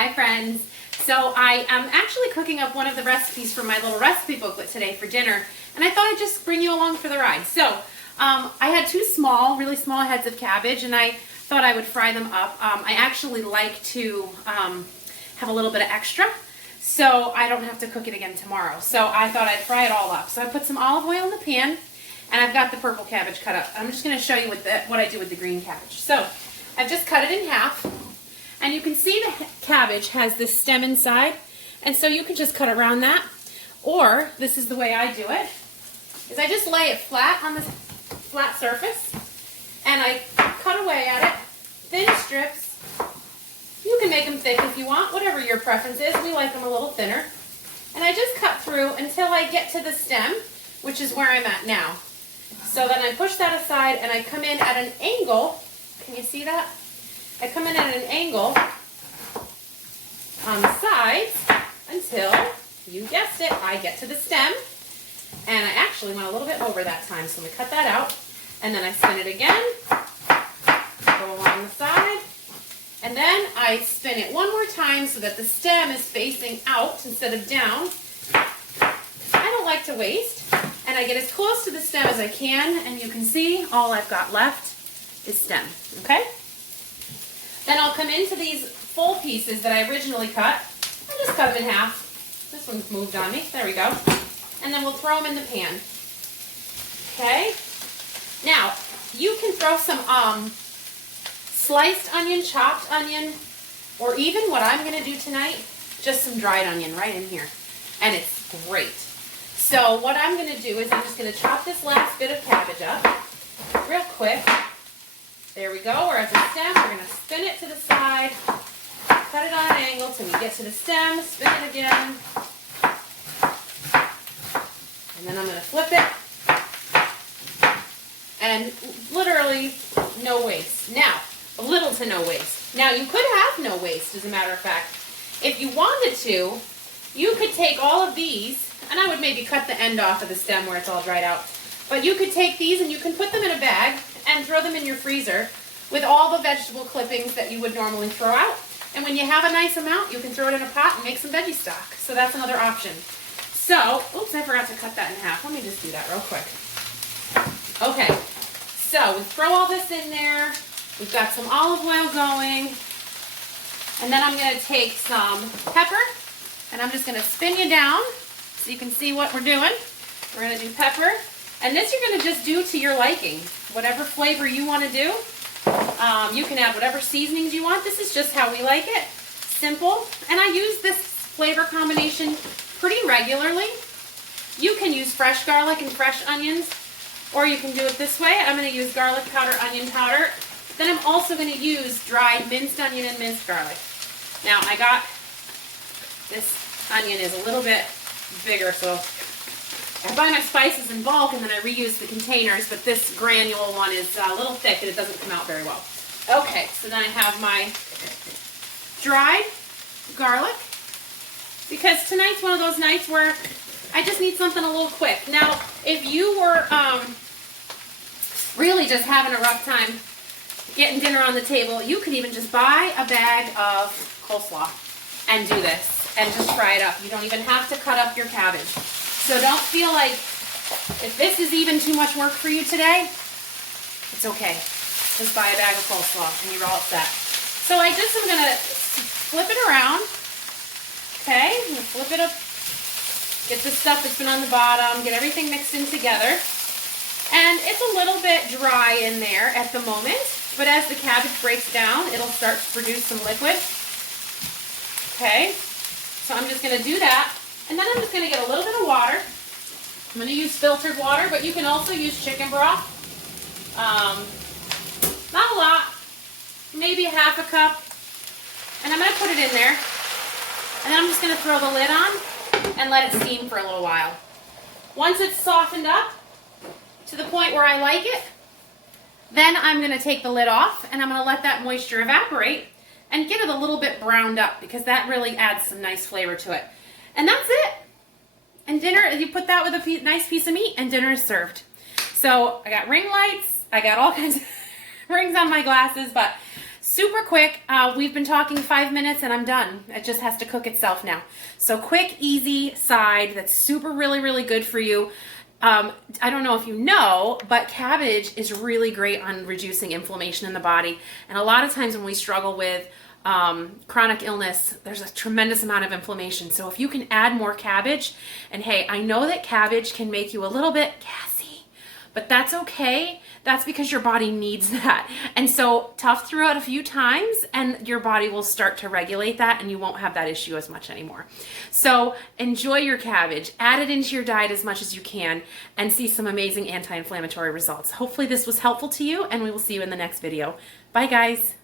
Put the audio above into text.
Hi friends. So I am actually cooking up one of the recipes from my little recipe booklet today for dinner, and I thought I'd just bring you along for the ride. So I had two really small heads of cabbage, and I thought I would fry them up. I actually like to have a little bit of extra, so I don't have to cook it again tomorrow. So I thought I'd fry it all up. So I put some olive oil in the pan, and I've got the purple cabbage cut up. I'm just going to show you what I do with the green cabbage. So I've just cut it in half. And you can see the cabbage has this stem inside, and so you can just cut around that. Or, this is the way I do it, is I just lay it flat on the flat surface, and I cut away at it, thin strips. You can make them thick if you want, whatever your preference is. We like them a little thinner. And I just cut through until I get to the stem, which is where I'm at now. So then I push that aside, and I come in at an angle. Can you see that? I come in at an angle on the sides until, you guessed it, I get to the stem. And I actually went a little bit over that time, so I'm going to cut that out. And then I spin it again, go along the side, and then I spin it one more time so that the stem is facing out instead of down. I don't like to waste, and I get as close to the stem as I can, and you can see all I've got left is stem, okay? Then I'll come into these full pieces that I originally cut. I just cut them in half. This one's moved on me. There we go. And then we'll throw them in the pan. Okay? Now, you can throw some sliced onion, chopped onion, or even what I'm going to do tonight, just some dried onion right in here. And it's great. So what I'm going to do is I'm just going to chop this last bit of cabbage up real quick. There we go, we're at the stem. We're going to spin it to the side, cut it on an angle till we get to the stem, spin it again, and then I'm going to flip it, and literally no waste. Now, little to no waste. Now, you could have no waste, as a matter of fact. If you wanted to, you could take all of these, and I would maybe cut the end off of the stem where it's all dried out, but you could take these and you can put them in a bag and throw them in your freezer with all the vegetable clippings that you would normally throw out. And when you have a nice amount, you can throw it in a pot and make some veggie stock. So that's another option. So, oops, I forgot to cut that in half. Let me just do that real quick. Okay, so we throw all this in there. We've got some olive oil going. And then I'm going to take some pepper, and I'm just going to spin you down so you can see what we're doing. We're going to do pepper. And this you're going to just do to your liking. Whatever flavor you want to do. You can add whatever seasonings you want. This is just how we like it. Simple. And I use this flavor combination pretty regularly. You can use fresh garlic and fresh onions, or you can do it this way. I'm going to use garlic powder, onion powder. Then I'm also going to use dried minced onion and minced garlic. Now I got, this onion is a little bit bigger, so I buy my spices in bulk and then I reuse the containers, but this granule one is a little thick and it doesn't come out very well. Okay, so then I have my dried garlic, because tonight's one of those nights where I just need something a little quick. Now, if you were really just having a rough time getting dinner on the table, you could even just buy a bag of coleslaw and do this and just fry it up. You don't even have to cut up your cabbage. So don't feel like if this is even too much work for you today, it's okay. Just buy a bag of coleslaw and you're all set. So I just am going to flip it around. Okay, I'm going to flip it up, get the stuff that's been on the bottom, get everything mixed in together. And it's a little bit dry in there at the moment, but as the cabbage breaks down, it'll start to produce some liquid. Okay, so I'm just going to do that. And then I'm just going to get a little bit of water. I'm going to use filtered water, but you can also use chicken broth. Not a lot, maybe a half a cup. And I'm going to put it in there. And then I'm just going to throw the lid on and let it steam for a little while. Once it's softened up to the point where I like it, then I'm going to take the lid off and I'm going to let that moisture evaporate and get it a little bit browned up, because that really adds some nice flavor to it. And that's it. And dinner, you put that with a nice piece of meat and dinner is served. So I got ring lights. I got all kinds of rings on my glasses, but Super quick. We've been talking 5 minutes and I'm done. It just has to cook itself now. So quick, easy side that's super, really, really good for you. I don't know if you know, but cabbage is really great on reducing inflammation in the body. And a lot of times when we struggle with chronic illness, there's a tremendous amount of inflammation. So if you can add more cabbage, and hey, I know that cabbage can make you a little bit gassy, but that's okay. That's because your body needs that. And so tough through it a few times and your body will start to regulate that and you won't have that issue as much anymore. So enjoy your cabbage, add it into your diet as much as you can, and see some amazing anti-inflammatory results. Hopefully this was helpful to you, and we will see you in the next video. Bye guys.